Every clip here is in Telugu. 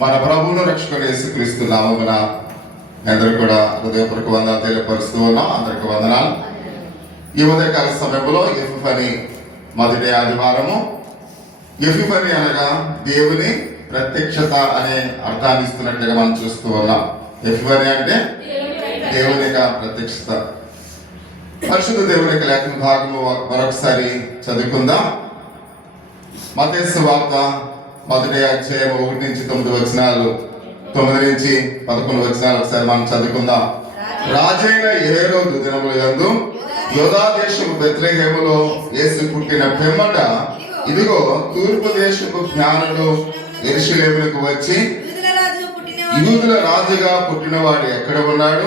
మన ప్రభువును రక్షకుడు యేసుక్రీస్తు నామమున అందరికీ కూడా హృదయపూర్వక వందనాలు తెలియపరుస్తూ ఉన్నాం. అందరికీ వందనాలు. ఈ ఉదయకాల సమయంలో ఎఫిఫనీ మొదటి ఆదివారము. ఎఫిఫనీ అనగా దేవుని ప్రత్యక్షత అనే అర్థాన్ని ఇస్తున్నట్లుగా మనం చూస్తూ ఉన్నాం. ఎఫిఫనీ అంటే దేవుని యొక్క ప్రత్యక్షత. పరిశుద్ధ దేవుని యొక్క లేఖన భాగము మరొకసారి చదువుకుందాం. మత్తయి సువార్త మొదటి అధ్యాయం 1 నుంచి 9 వచనాలు, 9 నుంచి 11 వచనాలు ఒకసారి మనం చదువుకుందాం. రాజైన హేరోదు దినముల యందు యూదా దేశపు బెత్లెహేములో యేసు పుట్టిన పిమ్మట ఇదిగో తూర్పు దేశపు జ్ఞానులు యెరూషలేమునకు వచ్చి, యూదుల రాజుగా పుట్టినవాడు ఎక్కడ ఉన్నాడు?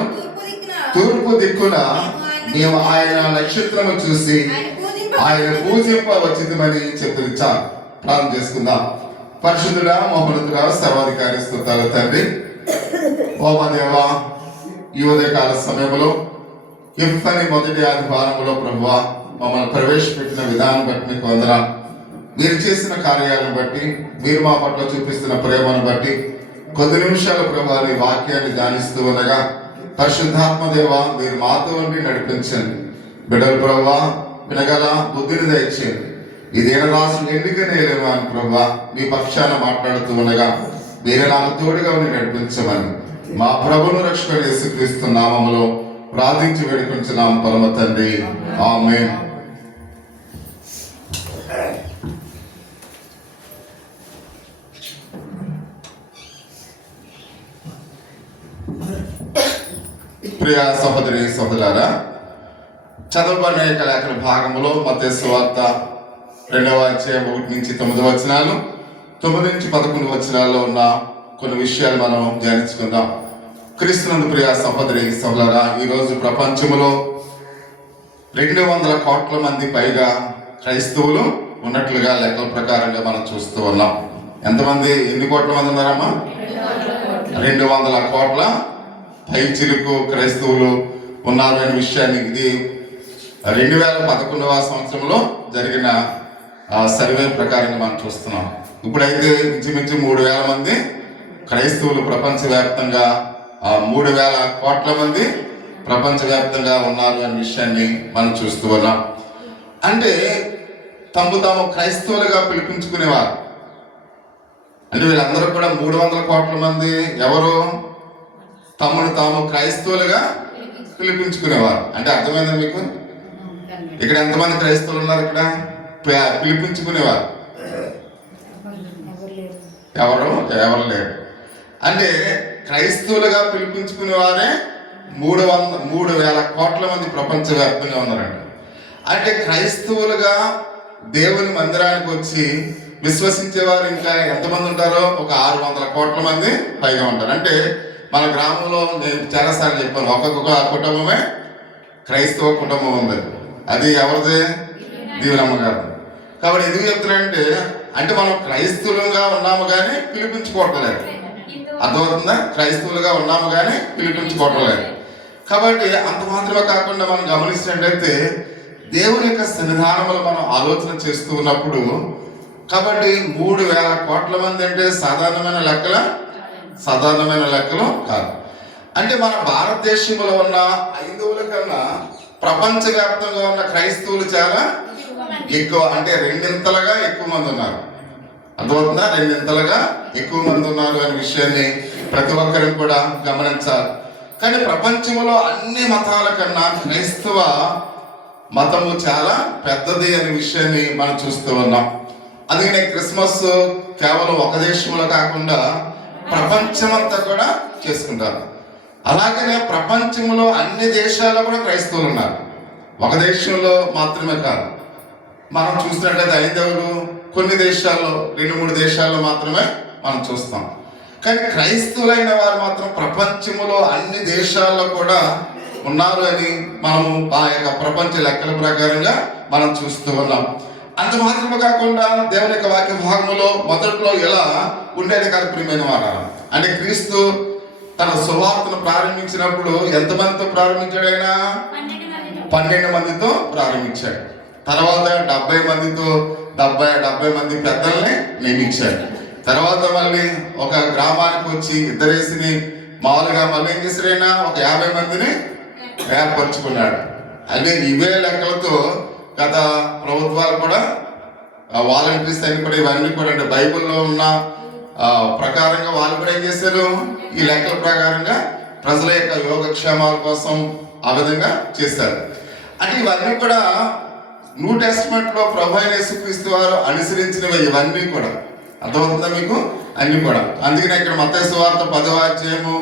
తూర్పు దిక్కున మేము ఆయన నక్షత్రము చూసి ఆయన పూజింప వచ్చిందని చెప్పి ప్రార్థన చేసుకుందాం. పరిశుద్ధుడా, మహోన్నతుడా, సర్వాధికారి స్తుతాలు తండ్రి, ఓ మా దేవా, ఈ ఉదయకాల సమయంలో ఎఫిఫనీ మొదటి ఆదివారంలో ప్రభువా మమ్మల్ని ప్రవేశపెట్టిన విధానం బట్టి మీకు వందనాలు. మీరు చేసిన కార్యాలను బట్టి, మీరు మా పట్ల చూపిస్తున్న ప్రేమను బట్టి కొద్ది నిమిషాల ప్రభువా నీ వాక్యాన్ని ధ్యానిస్తూ ఉండగా పరిశుద్ధాత్మ దేవ మీరు మాతో ఉండి నడిపించండి. బిడ్డలు ప్రభువా వినగల బుద్ధిని దయచేయండి. ఇదేనా రాసిన ఎన్నికనేలేమో అని ప్రభువా మీ పక్షాన మాట్లాడుతూ ఉండగా మీరే నాకు తోడుగా ఉండి నడిపించమని మా ప్రభువును రక్షకుడు యేసుక్రీస్తు నామములో ప్రార్థించి వేడుకొంచున్నాం పరమ తండ్రి, ఆమేన్. ప్రియ సహోదరి సహోదరులారా, చదవబడిన యొక్క లేఖన భాగంలో మత్తయి సువార్త 2వ అధ్యాయం 1 నుంచి 9 వచనాలు, 9 నుంచి 11 వచనాల్లో ఉన్న కొన్ని విషయాలు మనం ధ్యానించుకుందాం. క్రీస్తునందు ప్రియ సహోదరి సహోదరులారా, ఈరోజు ప్రపంచంలో 200 కోట్ల మంది పైగా క్రైస్తవులు ఉన్నట్లుగా లెక్కల ప్రకారంగా మనం చూస్తూ ఉన్నాం. ఎంతమంది, ఎన్ని కోట్ల మంది ఉన్నారమ్మా? 200 కోట్ల పైచిలుకు క్రైస్తవులు ఉన్నారు అనే విషయాన్ని ఇది 2011వ సంవత్సరంలో జరిగిన సర్వే ప్రకారంగా మనం చూస్తున్నాం. ఇప్పుడైతే ఇంచుమించు 3,000 మంది క్రైస్తవులు ప్రపంచవ్యాప్తంగా 3,000 కోట్ల మంది ప్రపంచవ్యాప్తంగా ఉన్నారు అనే విషయాన్ని మనం చూస్తూ ఉన్నాం. అంటే తాము క్రైస్తవులుగా పిలిపించుకునేవారు. అంటే వీళ్ళందరూ కూడా 300 కోట్ల మంది ఎవరు తమను తాము క్రైస్తవులుగా పిలిపించుకునేవారు. అంటే అర్థమైందా మీకు? ఇక్కడ ఎంతమంది క్రైస్తవులు ఉన్నారు? ఇక్కడ పిలిపించుకునేవారు ఎవరు లేరు. అంటే క్రైస్తవులుగా పిలిపించుకునేవారే 3,000 కోట్ల మంది ప్రపంచవ్యాప్తంగా ఉన్నారండి. అంటే క్రైస్తవులుగా దేవుని మందిరానికి వచ్చి విశ్వసించేవారు ఇంకా ఎంతమంది ఉంటారో ఒక 600 కోట్ల మంది పైగా ఉంటారు. అంటే మన గ్రామంలో నేను చాలాసార్లు చెప్పాను, ఒక్కొక్క కుటుంబమే క్రైస్తవ కుటుంబం ఉంది. అది ఎవరిది? దీవెనమ్మ గారు. కాబట్టి ఎందుకు చెప్తున్నానంటే, అంటే మనం క్రైస్తవులుగా ఉన్నాము కానీ పిలిపించుకోవట్లేదు. అర్థమవుతుందా? క్రైస్తవులుగా ఉన్నాము కానీ పిలిపించుకోవట్లేదు. కాబట్టి అంత మాత్రమే కాకుండా మనం గమనించినట్లయితే దేవుని యొక్క సన్నిధానంలో మనం ఆలోచన చేస్తూ ఉన్నప్పుడు, కాబట్టి 3,000 కోట్ల మంది అంటే సాధారణమైన లెక్కలు కాదు. అంటే మన భారతదేశంలో ఉన్న హైందవుల కన్నా ప్రపంచవ్యాప్తంగా ఉన్న క్రైస్తవులు చాలా ఎక్కువ, అంటే 2 ఎక్కువ మంది ఉన్నారు. అర్థమవుతుందా? 2 ఎక్కువ మంది ఉన్నారు అనే విషయాన్ని ప్రతి ఒక్కరిని కూడా గమనించాలి. కానీ ప్రపంచంలో అన్ని మతాల కన్నా క్రైస్తవ మతము చాలా పెద్దది అనే విషయాన్ని మనం చూస్తూ ఉన్నాం. అందుకనే క్రిస్మస్ కేవలం ఒక దేశంలో కాకుండా ప్రపంచమంతా కూడా చేసుకుంటారు. అలాగనే ప్రపంచంలో అన్ని దేశాల్లో కూడా క్రైస్తవులు ఉన్నారు. ఒక దేశంలో మాత్రమే కాదు. మనం చూసినట్లయితే హైందవులు కొన్ని దేశాల్లో, 2-3 దేశాల్లో మాత్రమే మనం చూస్తాం. కానీ క్రైస్తవులైన వారు మాత్రం ప్రపంచంలో అన్ని దేశాల్లో కూడా ఉన్నారు అని మనము ఆ యొక్క ప్రపంచ లెక్కల ప్రకారంగా మనం చూస్తూ ఉన్నాం. అంత మాత్రమే కాకుండా దేవుని యొక్క వాక్య భాగంలో మొదట్లో ఎలా ఉండేది కాదు ప్రియమైన వారు. అంటే క్రీస్తు తన సువార్తను ప్రారంభించినప్పుడు ఎంతమందితో ప్రారంభించాడు? ఆయన 12 మందితో ప్రారంభించాడు. తర్వాత 70 మందితో 70 మంది పెద్దల్ని నియమించాడు. తర్వాత మళ్ళీ ఒక గ్రామానికి వచ్చి ఇద్దరేసిని మామూలుగా మళ్ళీ ఏం చేశారైనా ఒక 50 మందిని ఏర్పరచుకున్నాడు. అంటే ఇవే లెక్కలతో గత ప్రభుత్వాలు కూడా వాలంటీర్స్ అని కూడా ఇవన్నీ కూడా అంటే బైబిల్లో ఉన్న ప్రకారంగా వాళ్ళు కూడా ఏం చేశారు, ఈ లెక్కల ప్రకారంగా ప్రజల యొక్క యోగక్షేమాల కోసం ఆ విధంగా చేశారు. అంటే ఇవన్నీ కూడా న్యూ టెస్ట్మెంట్ లో ప్రభు అయిన యేసుక్రీస్తు వారు అనుసరించినవి ఇవన్నీ కూడా. అర్థమవుతుందా మీకు? అన్ని కూడా. అందుకనే ఇక్కడ మత్తయి సువార్త 10వ అధ్యాయము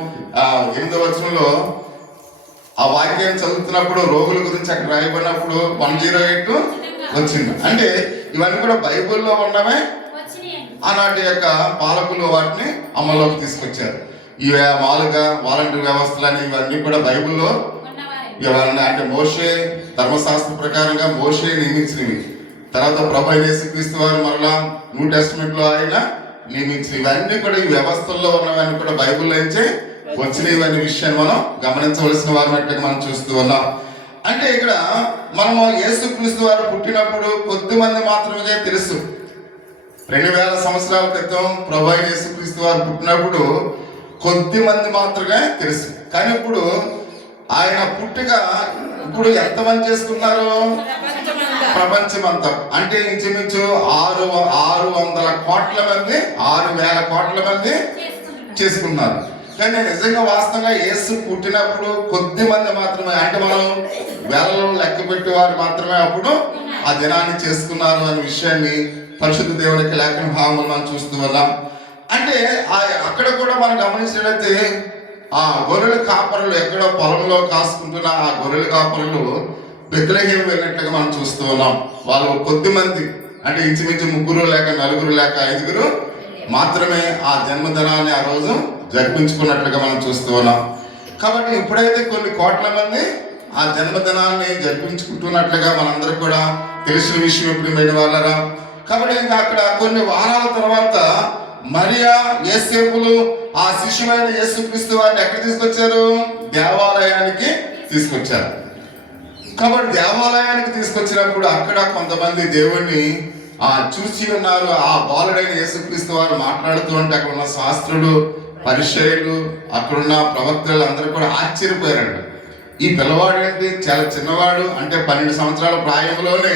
8వ వచనంలో ఆ వాక్యాన్ని చదువుతున్నప్పుడు రోగుల గురించి అక్కడ రాయబడినప్పుడు 108 వచ్చింది. అంటే ఇవన్నీ కూడా బైబిల్లో ఉన్నవే. ఆనాటి యొక్క పాలకులు వాటిని అమల్లోకి తీసుకొచ్చారు. ఈ మామూలుగా వాలంటీర్ వ్యవస్థలని ఇవన్నీ కూడా బైబిల్లో ఇవన్నీ అంటే మోషే ధర్మశాస్త్ర ప్రకారంగా మోషే నియమించినవి. తర్వాత ప్రభు అయిన యేసుక్రీస్తు వారు మరలా న్యూ టెస్ట్మెంట్ లో ఆయన నియమించినవి. ఇవన్నీ కూడా ఈ వ్యవస్థల్లో ఉన్నవన్నీ కూడా బైబిల్లో నుంచే వచ్చినవి అనే విషయాన్ని మనం గమనించవలసిన వారినట్టుగా మనం చూస్తూ ఉన్నాం. అంటే ఇక్కడ మనము యేసుక్రీస్తు వారు పుట్టినప్పుడు కొద్ది మంది మాత్రమే తెలుసు. 2000 సంవత్సరాల క్రితం ప్రభు అయిన యేసుక్రీస్తు వారు పుట్టినప్పుడు కొద్ది మంది మాత్రమే తెలుసు. కానీ ఇప్పుడు ఆయన పుట్టుక ఇప్పుడు ఎంతమంది చేసుకున్నారు? ప్రపంచమంతా. అంటే ఇంచుమించు 600 కోట్ల మంది 6,000 కోట్ల మంది చేసుకున్నారు. కానీ నిజంగా వాస్తవంగా యేసు పుట్టినప్పుడు కొద్ది మంది మాత్రమే, అంటే మనం వేలలో లెక్క పెట్టేవారు మాత్రమే అప్పుడు ఆ దినాన్ని చేసుకున్నారు అనే విషయాన్ని పరిశుద్ధ దేవునికి లేఖన భాగంలో మనం చూస్తూ ఉన్నాం. అంటే అక్కడ కూడా మనం గమనించినట్లయితే ఆ గొర్రెల కాపరులు ఎక్కడో పొలంలో కాసుకుంటున్న ఆ గొర్రెల కాపరులు బెత్లెహేము వెళ్ళినట్లుగా మనం చూస్తూ ఉన్నాం. వాళ్ళు కొద్ది మంది, అంటే ఇంచుమించు 3 లేక 4 లేక 5 మాత్రమే ఆ జన్మదినాన్ని ఆ రోజు జరిపించుకున్నట్లుగా మనం చూస్తూ ఉన్నాం. కాబట్టి ఇప్పుడైతే కొన్ని కోట్ల మంది ఆ జన్మదినాన్ని జరిపించుకుంటున్నట్లుగా మనందరూ కూడా తెలిసిన విషయం ఎప్పుడు వాళ్ళరా. కాబట్టి ఇంకా అక్కడ కొన్ని వారాల తర్వాత మరియా యేసేపులు ఆ శిష్యుమైన యేసుక్రీస్తు వారిని ఎక్కడ తీసుకొచ్చారు? దేవాలయానికి తీసుకొచ్చారు. కాబట్టి దేవాలయానికి తీసుకొచ్చినప్పుడు అక్కడ కొంతమంది దేవుణ్ణి చూసి ఉన్నారు. ఆ బాలుడైన యేసుక్రీస్తు వారు మాట్లాడుతూ ఉంటే అక్కడ ఉన్న శాస్త్రులు, పరిచయులు, అక్కడున్న ప్రవక్తలు అందరూ కూడా ఆశ్చర్యపోయారంట. ఈ పిల్లవాడు ఏంటి, చాలా చిన్నవాడు, అంటే 12 సంవత్సరాల ప్రాయంలోనే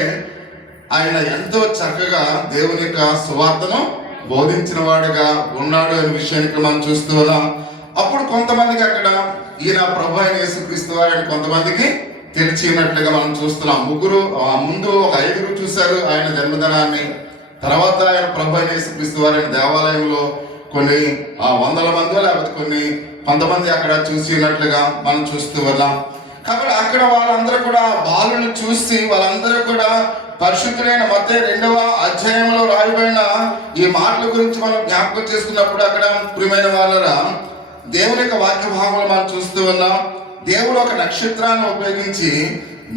ఆయన ఎంతో చక్కగా దేవుని యొక్క సువార్తను బోధించిన వాడుగా ఉన్నాడు అనే విషయానికి మనం చూస్తూ ఉన్నాం. అప్పుడు కొంతమందికి అక్కడ ఈయన ప్రభు అయిన యేసుక్రీస్తు వారిని కొంతమందికి తెలిసినట్లుగా మనం చూస్తున్నాం. ముందు ఒక 5 చూశారు ఆయన జన్మదినాన్ని. తర్వాత ఆయన ప్రభు అయిన యేసుక్రీస్తు వారిని దేవాలయంలో కొన్ని 100 మంది లేకపోతే కొంతమంది అక్కడ చూసినట్లుగా మనం చూస్తూ ఉన్నాం. కాబట్టి అక్కడ వాళ్ళందరూ కూడా బాలుని చూసి వాళ్ళందరూ కూడా పరిశుద్ధులైన మత్తయి 2వ అధ్యాయంలో రాయబడిన ఈ మాటల గురించి మనం జ్ఞాపకం చేసుకున్నప్పుడు అక్కడ ప్రియమైన వాళ్ళరా దేవుని యొక్క వాక్య భాగంలో మనం చూస్తూ ఉన్నాం. దేవుడు ఒక నక్షత్రాన్ని ఉపయోగించి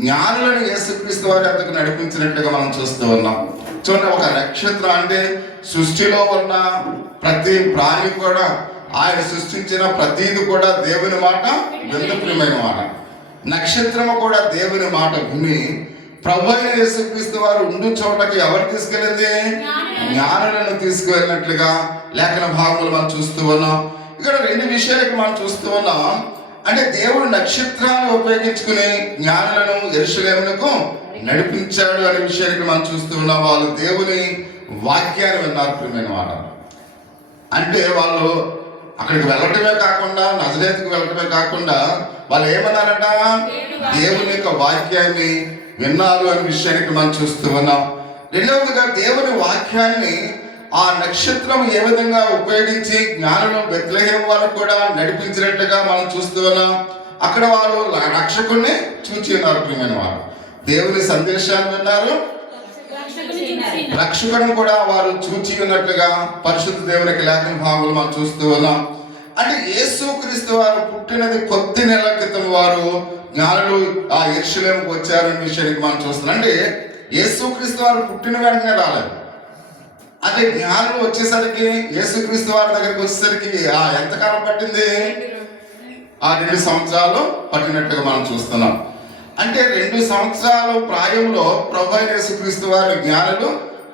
జ్ఞానులను యేసుక్రీస్తు వారి వద్దకు నడిపించినట్లుగా మనం చూస్తూ ఉన్నాం. చూడండి, ఒక నక్షత్రం అంటే సృష్టిలో ఉన్న ప్రతి ప్రాణి కూడా, ఆయన సృష్టించిన ప్రతిది కూడా దేవుని మాట విందు ప్రియమైన మాట. నక్షత్రము కూడా దేవుని మాట విని ప్రభు అయిన యేసుక్రీస్తు వారు ఉండు చోటకి ఎవరు తీసుకెళ్ళింది? జ్ఞానులను తీసుకువెళ్ళినట్లుగా లేఖన భాగములు మనం చూస్తూ ఉన్నాం. ఇక్కడ 2 విషయాలకి మనం చూస్తూ ఉన్నాం. అంటే దేవుడు నక్షత్రాన్ని ఉపయోగించుకుని జ్ఞానులను యెరూషలేమునకు నడిపించాడు అనే విషయానికి మనం చూస్తూ ఉన్నాం. వాళ్ళు దేవుని వాక్యాన్ని విన్నారు ప్రియమైన మాట. అంటే వాళ్ళు అక్కడికి వెళ్ళటమే కాకుండా, నజరేతుకు వెళ్ళటమే కాకుండా వాళ్ళు ఏమన్నారంట? దేవుని యొక్క వాక్యాన్ని విన్నారు అనే విషయానికి మనం చూస్తూ ఉన్నాం. రెండవదిగా దేవుని వాక్యాన్ని ఆ నక్షత్రం ఏ విధంగా ఉపయోగించి జ్ఞానులను బెత్లెహేము వాళ్ళకు కూడా నడిపించినట్లుగా మనం చూస్తూ ఉన్నాం. అక్కడ వాళ్ళు రక్షకుడిని చూచి ఉన్నారు ప్రియమైన వారు. దేవుని సందేశాన్ని విన్నారు, రక్షకుడిని కూడా వారు చూచి ఉన్నట్లుగా పరిశుద్ధ దేవునికి లేఖన భాగంలో మనం చూస్తూ ఉన్నాం. అంటే యేసుక్రీస్తు వారు పుట్టినది కొద్ది నెలల క్రితం వారు జ్ఞానులు ఆ యెరూషలేముకు వచ్చారనే విషయానికి మనం చూస్తున్నాం. అంటే యేసుక్రీస్తు వారు పుట్టిన వెంటనే రాలేదు. అంటే జ్ఞానులు వచ్చేసరికి యేసుక్రీస్తు వారి దగ్గరికి వచ్చేసరికి ఎంతకాలం పట్టింది? 2 సంవత్సరాలు పట్టినట్టుగా మనం చూస్తున్నాం. అంటే 2 సంవత్సరాల ప్రాయంలో ప్రభు అయిన యేసుక్రీస్తు వారి జ్ఞానులు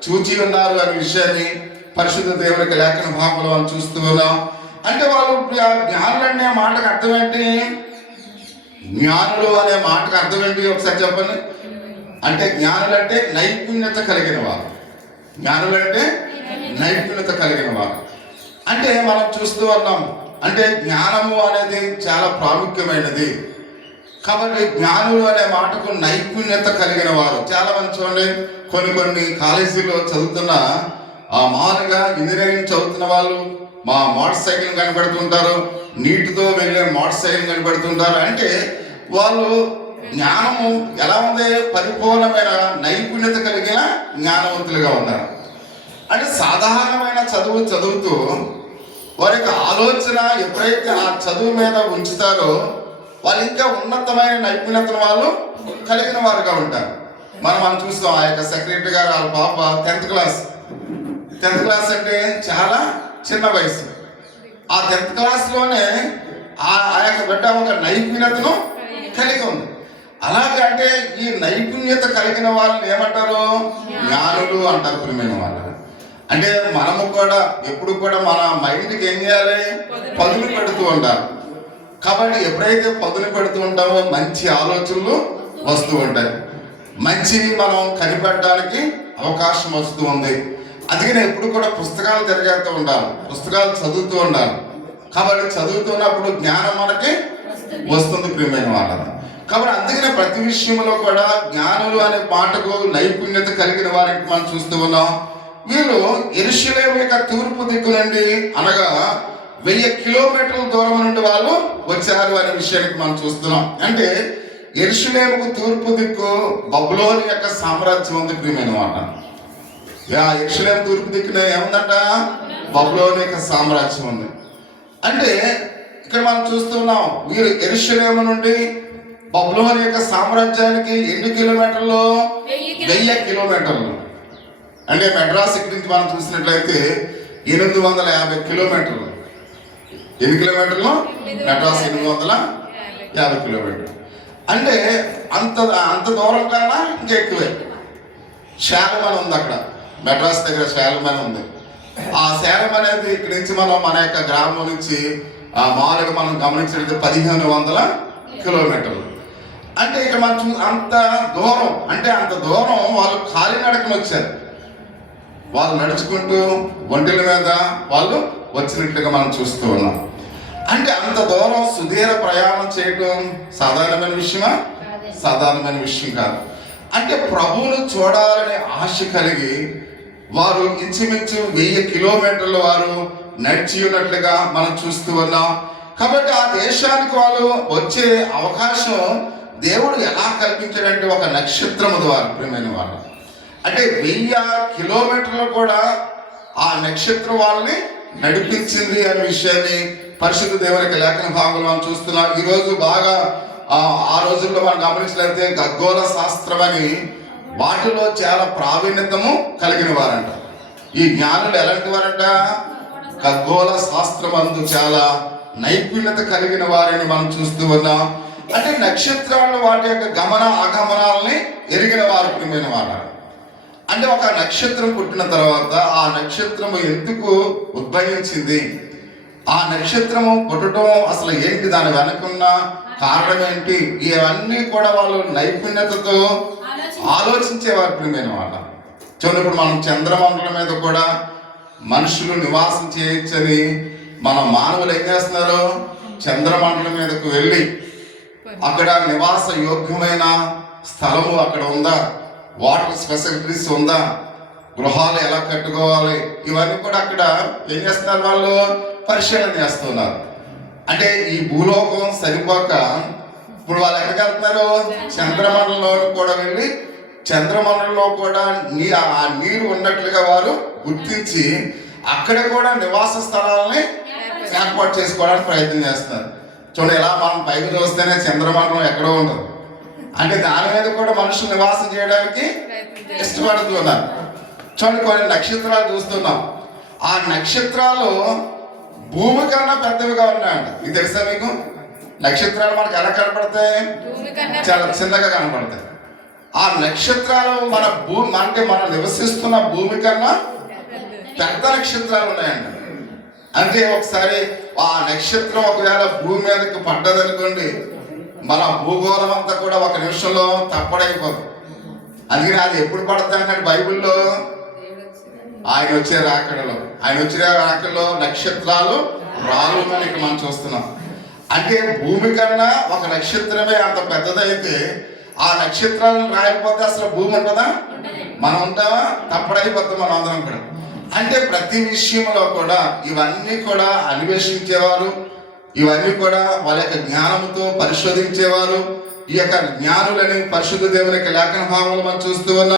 చూచి ఉన్నారు అనే విషయాన్ని పరిశుద్ధ దేవునికి లేఖన భాగంలో మనం చూస్తూ ఉన్నాం. అంటే వాళ్ళు జ్ఞానులు అనే మాటకు అర్థం ఏంటి? జ్ఞానులు అనే మాటకు అర్థం ఏంటి ఒకసారి చెప్పండి. అంటే జ్ఞానులు అంటే నైపుణ్యత కలిగిన వారు. జ్ఞానులు అంటే నైపుణ్యత కలిగిన వారు. అంటే మనం చూస్తూ ఉన్నాం, అంటే జ్ఞానము అనేది చాలా ప్రాముఖ్యమైనది. కాబట్టి జ్ఞానులు అనే మాటకు నైపుణ్యత కలిగిన వారు. చాలా మంది చూడండి, కొన్ని కాలేజీలో చదువుతున్న మామూలుగా ఇంజనీరింగ్ చదువుతున్న వాళ్ళు మా మోటార్ సైకిల్ కనబడుతుంటారు, నీటితో వెళ్ళే మోటార్ సైకిల్ కనబడుతుంటారు. అంటే వాళ్ళు జ్ఞానము ఎలా ఉంది? పరిపూర్ణమైన నైపుణ్యత కలిగిన జ్ఞానవంతులుగా ఉన్నారు. అంటే సాధారణమైన చదువుతూ వారి యొక్క ఆలోచన ఎప్పుడైతే ఆ చదువు మీద ఉంచుతారో వాళ్ళు ఇంకా ఉన్నతమైన నైపుణ్యతను వాళ్ళు కలిగిన వారుగా ఉంటారు. మనం చూస్తాం, ఆ యొక్క సెక్రటరీ గారు వాళ్ళ పాప 10th క్లాస్ అంటే చాలా చిన్న వయసు. ఆ 10th క్లాస్లోనే ఆ యొక్క బిడ్డ ఒక నైపుణ్యతను కలిగి ఉంది. అలాగంటే ఈ నైపుణ్యత కలిగిన వాళ్ళని ఏమంటారు? జ్ఞానులు అంటారు, ప్రియమైన వాళ్ళు. అంటే మనము కూడా ఎప్పుడు కూడా మన మైండ్కి ఏం చేయాలి? పదులు పెడుతూ ఉంటారు. కాబట్టి ఎప్పుడైతే పదులు పెడుతూ ఉంటామో మంచి ఆలోచనలు వస్తూ ఉంటాయి, మంచి మనం కనిపెట్టడానికి అవకాశం వస్తూ ఉంది. అందుకని ఎప్పుడు కూడా పుస్తకాలు తిరగేస్తూ ఉండాలి, పుస్తకాలు చదువుతూ ఉండాలి. కాబట్టి చదువుతున్నప్పుడు జ్ఞానం మనకి వస్తుంది, ప్రియమైన వాళ్ళ. కాబట్టి అందుకనే ప్రతి విషయంలో కూడా జ్ఞానులు అనే మాటకు నైపుణ్యత కలిగిన వారికి మనం చూస్తూ ఉన్నాం. వీళ్ళు యెరూషలేము యొక్క తూర్పు దిక్కు నుండి, అనగా 1000 కిలోమీటర్ల దూరం నుండి వాళ్ళు వచ్చారు అనే విషయానికి మనం చూస్తున్నాం. అంటే యెరూషలేముకు తూర్పు దిక్కు బబులోను యొక్క సామ్రాజ్యం ఉంది, ప్రియమైన మాట. యెరూషలేము తూర్పు దిక్కున ఏముందంట? బబులోను యొక్క సామ్రాజ్యం ఉంది. అంటే ఇక్కడ మనం చూస్తున్నాం, వీరు యెరూషలేము నుండి బబులోను యొక్క సామ్రాజ్యానికి ఎన్ని కిలోమీటర్లు? 1000 కిలోమీటర్లు. అంటే మెడ్రాస్ ఇక్కడి నుంచి మనం చూసినట్లయితే 850 కిలోమీటర్లు. ఎన్ని కిలోమీటర్లు? మెడ్రాస్ 850 కిలోమీటర్లు. అంటే అంత దూరం కన్నా ఇంకా ఎక్కువే. శాలం అని ఉంది అక్కడ, మెడ్రాస్ దగ్గర శాలం అని ఉంది. ఆ శాలం అనేది ఇక్కడి నుంచి మన యొక్క గ్రామం నుంచి మామూలుగా మనం గమనించినట్లయితే 1500 కిలోమీటర్లు. అంటే ఇక మనం అంత దూరం, అంటే అంత దూరం వాళ్ళు కాలినడకన వచ్చారు. వాళ్ళు నడుచుకుంటూ ఒంటెల మీద వాళ్ళు వచ్చినట్లుగా మనం చూస్తూ ఉన్నాం. అంటే అంత దూరం సుదీర ప్రయాణం చేయడం సాధారణమైన విషయమా? సాధారణమైన విషయం కాదు. అంటే ప్రభువును చూడాలనే ఆశ కలిగి వారు ఇంచుమించు 1000 కిలోమీటర్లు వారు నడిచి ఉన్నట్లుగా మనం చూస్తూ ఉన్నాం. కాబట్టి ఆ దేశానికి వాళ్ళు వచ్చే అవకాశం దేవుడు ఎలా కల్పించాడంటే ఒక నక్షత్రము ద్వారా, ప్రియమైన వాళ్ళు. అంటే 1000 కిలోమీటర్లు కూడా ఆ నక్షత్రం వాళ్ళని నడిపించింది అనే విషయాన్ని పరిశుద్ధ దేవునికి లేఖన భాగంలో మనం చూస్తున్నాం. ఈరోజు బాగా ఆ రోజుల్లో మనం గమనించినట్లయితే ఖగోళ శాస్త్రం అని వాటిలో చాలా ప్రావీణ్యతము కలిగిన వారంట. ఈ జ్ఞానులు ఎలాంటి వారంట? ఖగోళ శాస్త్రం అందు చాలా నైపుణ్యత కలిగిన వారిని మనం చూస్తూ ఉన్నాం. అంటే నక్షత్రాలు వాటి యొక్క గమన ఆగమనాలని ఎరిగిన వారు, ప్రియమైన వారు. అంటే ఒక నక్షత్రం పుట్టిన తర్వాత ఆ నక్షత్రము ఎందుకు ఉద్భవించింది, ఆ నక్షత్రము పుట్టడం అసలు ఏంటి, దాని వెనకున్న కారణం ఏంటి, ఇవన్నీ కూడా వాళ్ళు నైపుణ్యతతో ఆలోచించేవారు, ప్రియమైన వాళ్ళ. చూడండి, ఇప్పుడు మనం చంద్రమండలం మీద కూడా మనుషులు నివాసం చేయొచ్చని మన మానవులు ఏం చేస్తున్నారు? చంద్రమండలం మీదకు వెళ్ళి అక్కడ నివాస యోగ్యమైన స్థలము అక్కడ ఉందా, వాటర్ ఫెసిలిటీస్ ఉందా, గృహాలు ఎలా కట్టుకోవాలి, ఇవన్నీ కూడా అక్కడ ఏం చేస్తున్నారు? వాళ్ళు పరిశీలన చేస్తున్నారు. అంటే ఈ భూలోకం సరిపోక ఇప్పుడు వాళ్ళు ఎక్కడికి వెళ్తున్నారు? చంద్రమండలంలో కూడా వెళ్ళి చంద్రమండలంలో కూడా ఆ నీరు ఉన్నట్లుగా వారు గుర్తించి అక్కడ కూడా నివాస స్థలాలని ఏర్పాటు చేసుకోవడానికి ప్రయత్నం చేస్తున్నారు. చూడండి, ఎలా మనం పైకి చూస్తేనే చంద్రమండలం ఎక్కడో ఉంటుంది, అంటే దాని మీద కూడా మనుషులు నివాసం చేయడానికి ఇష్టపడుతున్నారు. చూడండి, కొన్ని నక్షత్రాలు చూస్తున్నాం. ఆ నక్షత్రాలు భూమి కన్నా పెద్దవిగా ఉన్నాయంట. ఇది తెలుసా మీకు? నక్షత్రాలు మనకు ఎలా కనపడతాయి? చాలా చిన్నగా కనపడతాయి. ఆ నక్షత్రాలు మన భూమి అంటే మనం నివసిస్తున్న భూమి కన్నా పెద్ద నక్షత్రాలు ఉన్నాయంట. అంటే ఒకసారి ఆ నక్షత్రం ఒకవేళ భూమి మీదకి పడ్డదనుకోండి, మన భూగోళం అంతా కూడా ఒక నిమిషంలో తప్పడైపోతుంది. అందుకని అది ఎప్పుడు పడుతుంది అంటే బైబిల్లో ఆయన వచ్చే రాకడలో నక్షత్రాలు రాలుమని మనం చూస్తున్నాం. అంటే భూమి కన్నా ఒక నక్షత్రమే అంత పెద్దదైతే ఆ నక్షత్రాలను రాయకపోతే అసలు భూమి ఉంటుందా? మనం ఉంటామా? తప్పడైపోతాం మనం అందరం కూడా. అంటే ప్రతి విషయంలో కూడా ఇవన్నీ కూడా అన్వేషించేవారు, ఇవన్నీ కూడా వాళ్ళ యొక్క జ్ఞానంతో పరిశోధించేవారు. ఈ యొక్క జ్ఞానులని పరిశుద్ధ దేవుని యొక్క లేఖన భావములు మనం చూస్తూ ఉన్నాం.